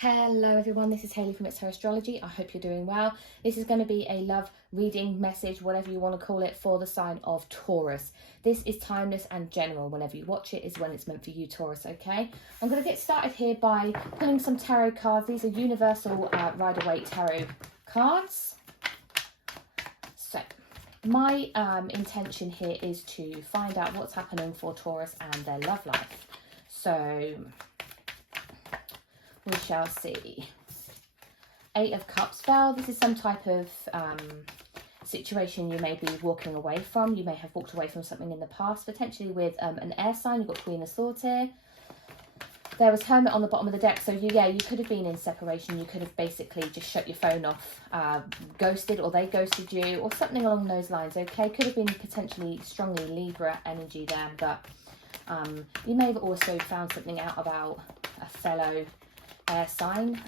Hello everyone, this is Hayley from It's Her Astrology. I hope you're doing well. This is going to be a love reading message, whatever you want to call it, for the sign of Taurus. This is timeless and general. Whenever you watch it is when it's meant for you, Taurus, okay? I'm going to get started here by pulling some tarot cards. These are universal Rider-Waite tarot cards. So my intention here is to find out what's happening for Taurus and their love life. So we shall see. 8 of Cups fell. This is some type of situation you may be walking away from. You may have walked away from something in the past, potentially with an air sign. You've got Queen of Swords here. There was Hermit on the bottom of the deck. So you could have been in separation. You could have basically just shut your phone off, ghosted, or they ghosted you, or something along those lines, okay? Could have been potentially strongly Libra energy there, but you may have also found something out about a fellow air sign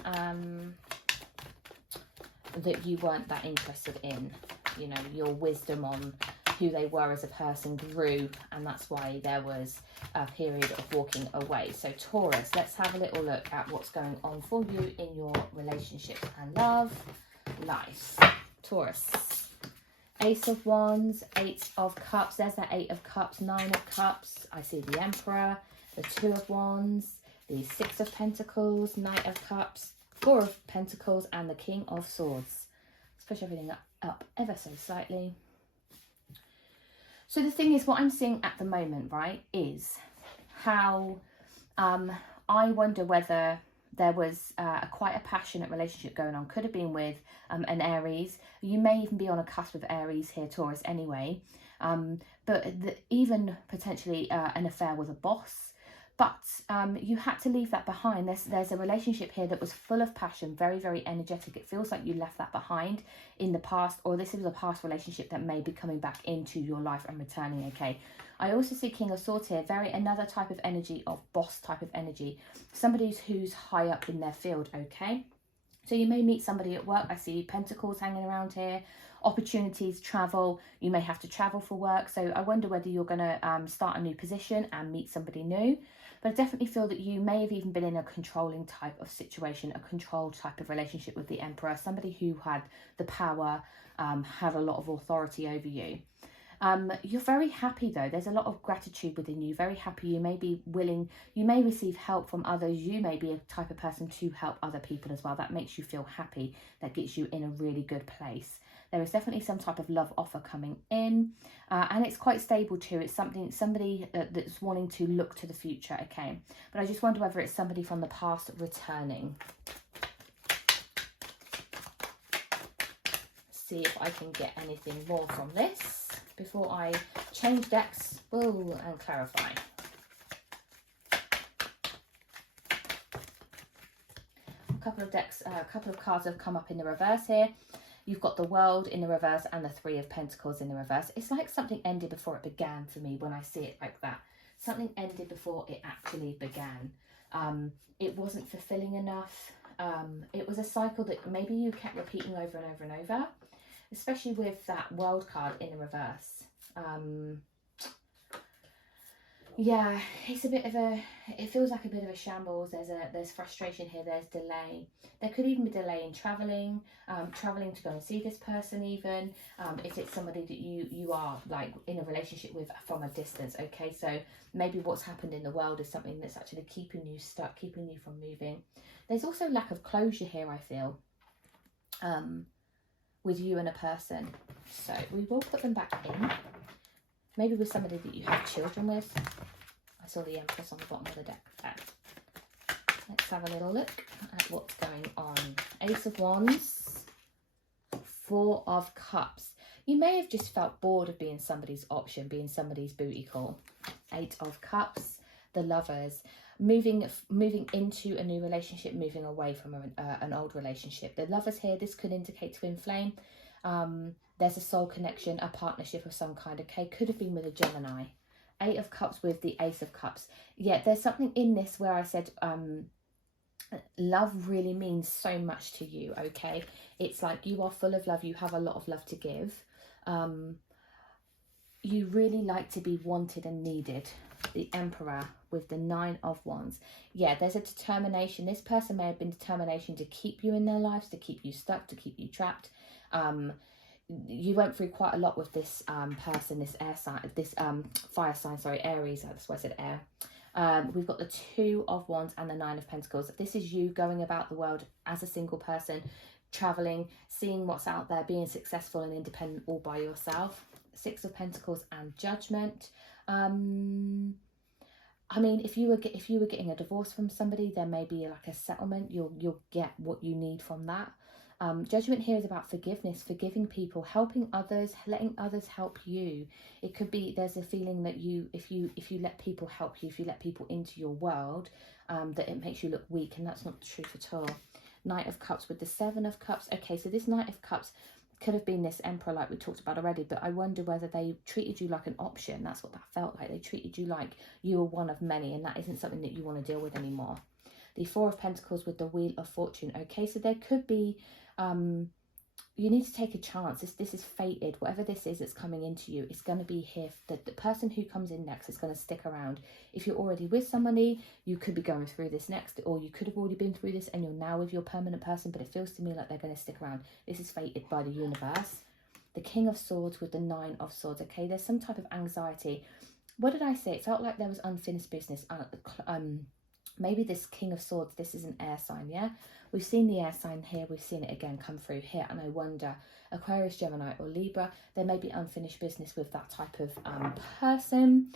that you weren't that interested in. You know, your wisdom on who they were as a person grew, and that's why there was a period of walking away. So Taurus, let's have a little look at what's going on for you in your relationships and love life. Taurus, Ace of Wands, 8 of Cups, there's that 8 of Cups, 9 of Cups, I see the Emperor, the 2 of Wands, the 6 of Pentacles, Knight of Cups, 4 of Pentacles, and the King of Swords. Let's push everything up ever so slightly. So the thing is, what I'm seeing at the moment, right, is how I wonder whether there was quite a passionate relationship going on. Could have been with an Aries. You may even be on a cusp of Aries here, Taurus, anyway. But even potentially an affair with a boss. But you had to leave that behind. There's a relationship here that was full of passion, very, very energetic. It feels like you left that behind in the past, or this is a past relationship that may be coming back into your life and returning, okay? I also see King of Swords here, another type of energy, of boss type of energy. Somebody who's high up in their field, okay? So you may meet somebody at work. I see Pentacles hanging around here. Opportunities, travel. You may have to travel for work. So I wonder whether you're going to start a new position and meet somebody new. But I definitely feel that you may have even been in a controlling type of situation, a controlled type of relationship with the Emperor, somebody who had the power, had a lot of authority over you. You're very happy though. There's a lot of gratitude within you, very happy. You may be willing, you may receive help from others. You may be a type of person to help other people as well. That makes you feel happy. That gets you in a really good place. There is definitely some type of love offer coming in, and it's quite stable too. It's somebody that's wanting to look to the future, okay? But I just wonder whether it's somebody from the past returning. See if I can get anything more from this before I change decks and clarify. A couple of cards have come up in the reverse here. You've got the World in the reverse and the 3 of Pentacles in the reverse. It's like something ended before it began for me when I see it like that. Something ended before it actually began. It wasn't fulfilling enough. It was a cycle that maybe you kept repeating over and over and over, especially with that World card in the reverse. Yeah, it's a bit of it feels like a bit of a shambles. There's frustration here, there's delay. There could even be delay in travelling to go and see this person even, if it's somebody that you are like in a relationship with from a distance, okay? So maybe what's happened in the world is something that's actually keeping you stuck, keeping you from moving. There's also lack of closure here, I feel, with you and a person. So we will put them back in. Maybe with somebody that you have children with. I saw the Empress on the bottom of the deck there. Let's have a little look at what's going on. Ace of Wands, 4 of Cups. You may have just felt bored of being somebody's option, being somebody's booty call. 8 of Cups, the Lovers. Moving into a new relationship, moving away from an old relationship. The Lovers here, this could indicate twin flame. There's a soul connection, a partnership of some kind, okay? Could have been with a Gemini. 8 of Cups with the Ace of Cups. Yeah, there's something in this where I said love really means so much to you, okay? It's like you are full of love. You have a lot of love to give. You really like to be wanted and needed. The Emperor with the 9 of Wands. Yeah, there's a determination. This person may have been determination to keep you in their lives, to keep you stuck, to keep you trapped. You went through quite a lot with this person, this air sign, this fire sign, sorry, Aries, that's why I said air. We've got the 2 of Wands and the 9 of Pentacles. This is you going about the world as a single person, traveling, seeing what's out there, being successful and independent all by yourself. 6 of Pentacles and Judgment. I mean, if you were getting a divorce from somebody, there may be like a settlement. You'll get what you need from that. Judgment here is about forgiveness, forgiving people, helping others, letting others help you. It could be there's a feeling that if you let people help you, if you let people into your world, that it makes you look weak, and that's not the truth at all. Knight of Cups with the 7 of Cups. Okay, so this Knight of Cups could have been this Emperor like we talked about already, but I wonder whether they treated you like an option. That's what that felt like. They treated you like you were one of many, and that isn't something that you want to deal with anymore. The 4 of Pentacles with the Wheel of Fortune. Okay, so there could be, you need to take a chance. This is fated. Whatever this is that's coming into you, it's going to be here. The person who comes in next is going to stick around. If you're already with somebody, you could be going through this next, or you could have already been through this and you're now with your permanent person, but it feels to me like they're going to stick around. This is fated by the universe. The King of Swords with the 9 of Swords. Okay, there's some type of anxiety. What did I say? It felt like there was unfinished business. Maybe this King of Swords, this is an air sign, yeah? We've seen the air sign here. We've seen it again come through here. And I wonder, Aquarius, Gemini or Libra, there may be unfinished business with that type of person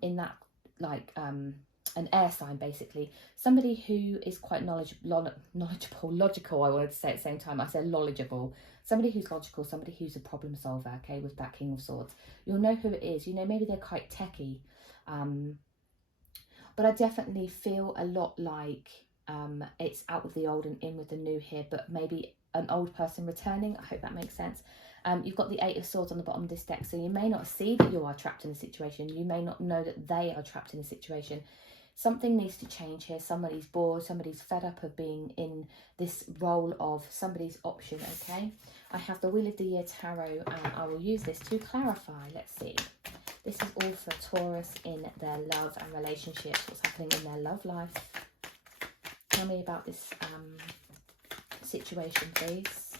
in that, like, an air sign, basically. Somebody who is quite logical, I wanted to say at the same time. I said knowledgeable. Somebody who's logical, somebody who's a problem solver, okay, with that King of Swords. You'll know who it is. You know, maybe they're quite techie. But I definitely feel a lot like it's out with the old and in with the new here, but maybe an old person returning. I hope that makes sense. You've got the 8 of Swords on the bottom of this deck, so you may not see that you are trapped in a situation. You may not know that they are trapped in a situation. Something needs to change here. Somebody's bored. Somebody's fed up of being in this role of somebody's option, okay? I have the Wheel of the Year Tarot, and I will use this to clarify. Let's see. This is all for Taurus in their love and relationships. What's happening in their love life? Tell me about this situation, please.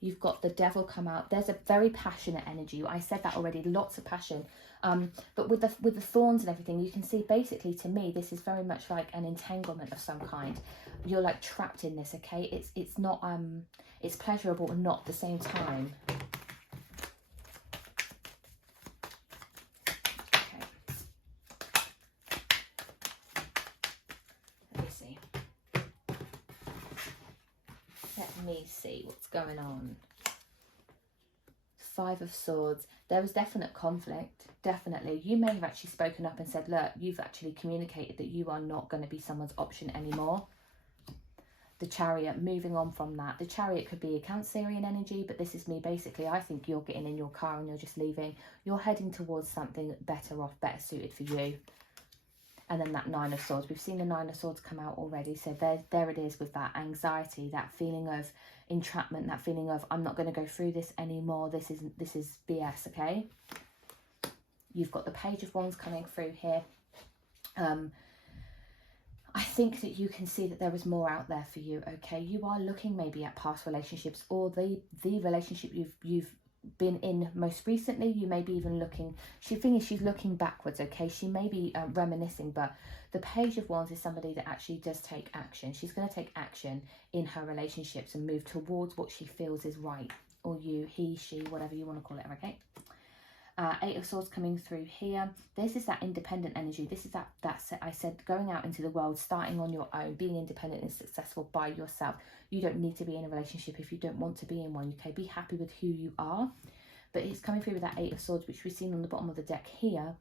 You've got the Devil come out. There's a very passionate energy. I said that already. Lots of passion. But with the thorns and everything, you can see basically, to me, this is very much like an entanglement of some kind. You're like trapped in this, okay? It's not it's pleasurable and not at the same time. Me see what's going on. 5 of Swords. There was definite conflict, definitely. You may have actually spoken up and said, look, you've actually communicated that you are not going to be someone's option anymore. The Chariot, moving on from that. The Chariot could be a Cancerian energy, but this is me basically. I think you're getting in your car and you're just leaving. You're heading towards something better off, better suited for you. And then that 9 of Swords. We've seen the 9 of Swords come out already. So there it is with that anxiety, that feeling of entrapment, that feeling of, I'm not going to go through this anymore. This is BS, okay? You've got the Page of Wands coming through here. I think that you can see that there is more out there for you, okay? You are looking maybe at past relationships, or the relationship you've been in most recently. You may be even looking, she's looking backwards, okay? She may be reminiscing, but the Page of Wands is somebody that actually does take action. She's going to take action in her relationships and move towards what she feels is right, or you, he, she, whatever you want to call it, okay? 8 of Swords coming through here. This is that independent energy. This is that I said, going out into the world, starting on your own, being independent and successful by yourself. You don't need to be in a relationship if you don't want to be in one, okay? Be happy with who you are. But it's coming through with that 8 of Swords, which we've seen on the bottom of the deck here.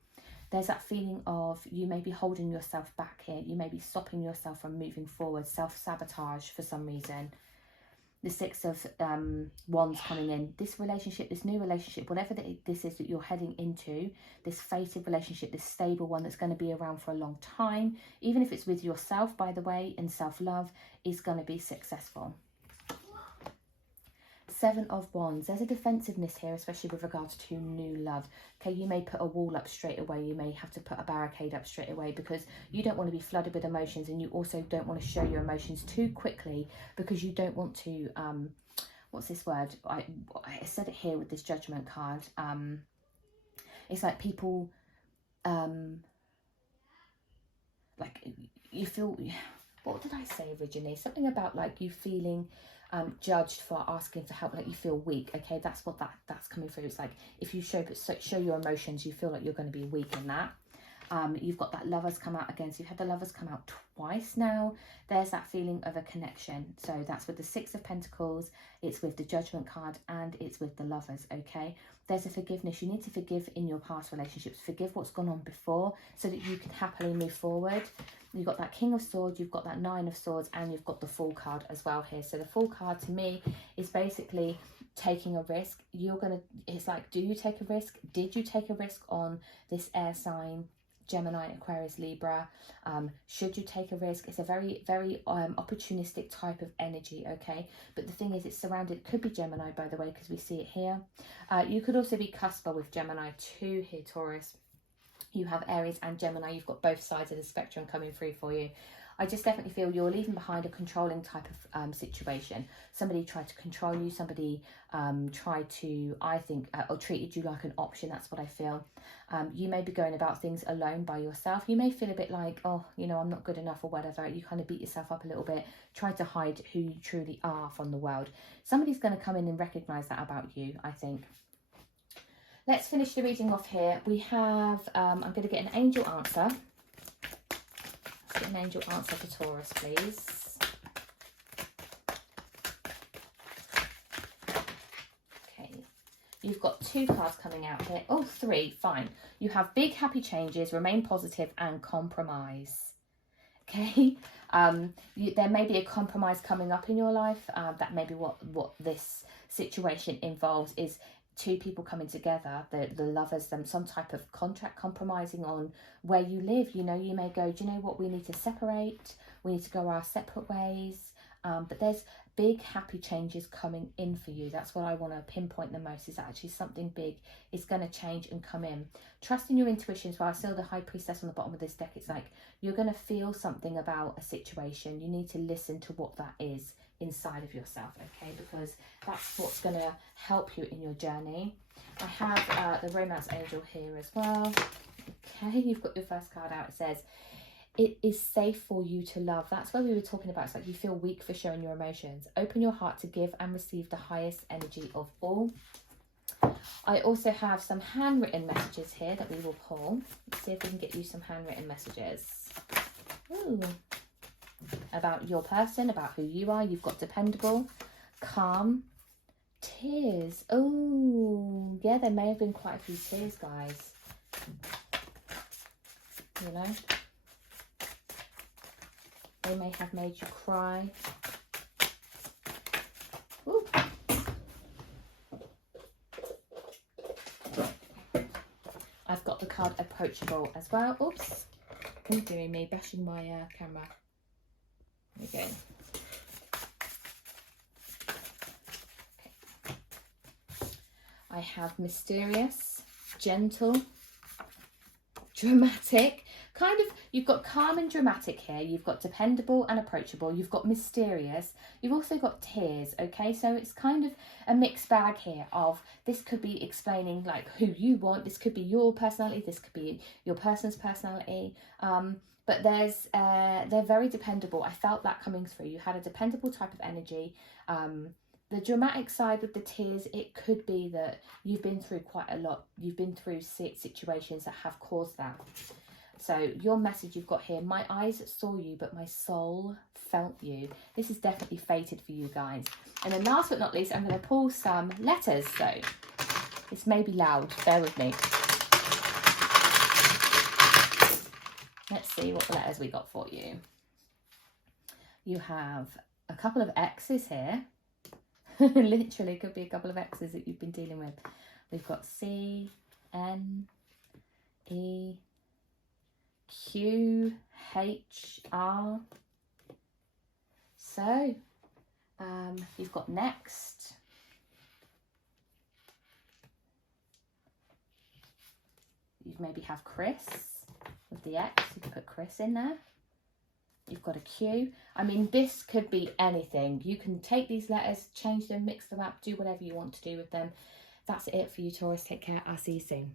There's that feeling of you may be holding yourself back here. You may be stopping yourself from moving forward, self-sabotage for some reason. The 6 of Wands coming in. This relationship, this new relationship, whatever this is that you're heading into, this fated relationship, this stable one that's going to be around for a long time, even if it's with yourself, by the way, and self-love, is going to be successful. Seven of Wands. There's a defensiveness here, especially with regards to new love. Okay, you may put a wall up straight away. You may have to put a barricade up straight away because you don't want to be flooded with emotions, and you also don't want to show your emotions too quickly because you don't want to, what's this word? I said it here with this Judgment card. It's like people, like you feel, what did I say originally? Something about like you feeling judged for asking for help, like you feel weak. Okay, that's what that's coming through. It's like if you show your emotions, you feel like you're going to be weak in that. You've got that Lovers come out again, so you've had the Lovers come out twice now. There's that feeling of a connection, so that's with the Six of Pentacles, it's with the Judgment card, and it's with the Lovers. Okay, there's a forgiveness. You need to forgive in your past relationships, forgive what's gone on before so that you can happily move forward. You've got that King of Swords, you've got that Nine of Swords, and you've got the Fool card as well here. So the Fool card to me is basically taking a risk. It's like, do you take a risk? Did you take a risk on this air sign, Gemini, Aquarius, Libra? Should you take a risk? It's a very, very opportunistic type of energy, okay? But the thing is, it's surrounded, it could be Gemini, by the way, because we see it here. You could also be cusper with Gemini too here, Taurus. You have Aries and Gemini. You've got both sides of the spectrum coming through for you. I just definitely feel you're leaving behind a controlling type of situation. Somebody tried to control you. Somebody tried to, I think, or treated you like an option. That's what I feel. You may be going about things alone by yourself. You may feel a bit like, oh, you know, I'm not good enough or whatever. You kind of beat yourself up a little bit. Try to hide who you truly are from the world. Somebody's going to come in and recognise that about you, I think. Let's finish the reading off here. We have, I'm going to get an angel answer. Let's get an angel answer for Taurus, please. Okay. You've got two cards coming out here. Oh, three, fine. You have big happy changes, remain positive, and compromise. Okay. There may be a compromise coming up in your life. That may be what this situation involves, is two people coming together, the lovers, them, some type of contract compromising on where you live. You know, you may go, do you know what, we need to separate, we need to go our separate ways. But there's big happy changes coming in for you. That's what I want to pinpoint the most, is actually something big is going to change and come in. Trust in your intuition as well. I saw the High Priestess on the bottom of this deck. It's like you're going to feel something about a situation. You need to listen to what that is inside of yourself, okay, because that's what's going to help you in your journey. I have the Romance Angel here as well. Okay, you've got your first card out. It says, it is safe for you to love. That's what we were talking about. It's like you feel weak for showing your emotions. Open your heart to give and receive the highest energy of all. I also have some handwritten messages here that we will pull. Let's see if we can get you some handwritten messages. Ooh. About your person, about who you are. You've got dependable, calm, tears. Oh, yeah, there may have been quite a few tears, guys. You know, they may have made you cry. Ooh. I've got the card approachable as well. Oops, what are you doing, me bashing my camera? There we go. Okay. I have mysterious, gentle, dramatic, kind of, you've got calm and dramatic here. You've got dependable and approachable. You've got mysterious. You've also got tears, okay? So it's kind of a mixed bag here of, this could be explaining like who you want. This could be your personality. This could be your person's personality. But they're very dependable. I felt that coming through. You had a dependable type of energy. The dramatic side with the tears, it could be that you've been through quite a lot. You've been through situations that have caused that. So your message you've got here, my eyes saw you, but my soul felt you. This is definitely fated for you guys. And then last but not least, I'm going to pull some letters. So this may be loud. Bear with me. Let's see what letters we got for you. You have a couple of X's here. Literally could be a couple of X's that you've been dealing with. We've got C, N, E, Q, H, R. So, you've got next. You maybe have Chris with the X. You could put Chris in there. You've got a Q. I mean, this could be anything. You can take these letters, change them, mix them up, do whatever you want to do with them. That's it for you, Taurus. Take care. I'll see you soon.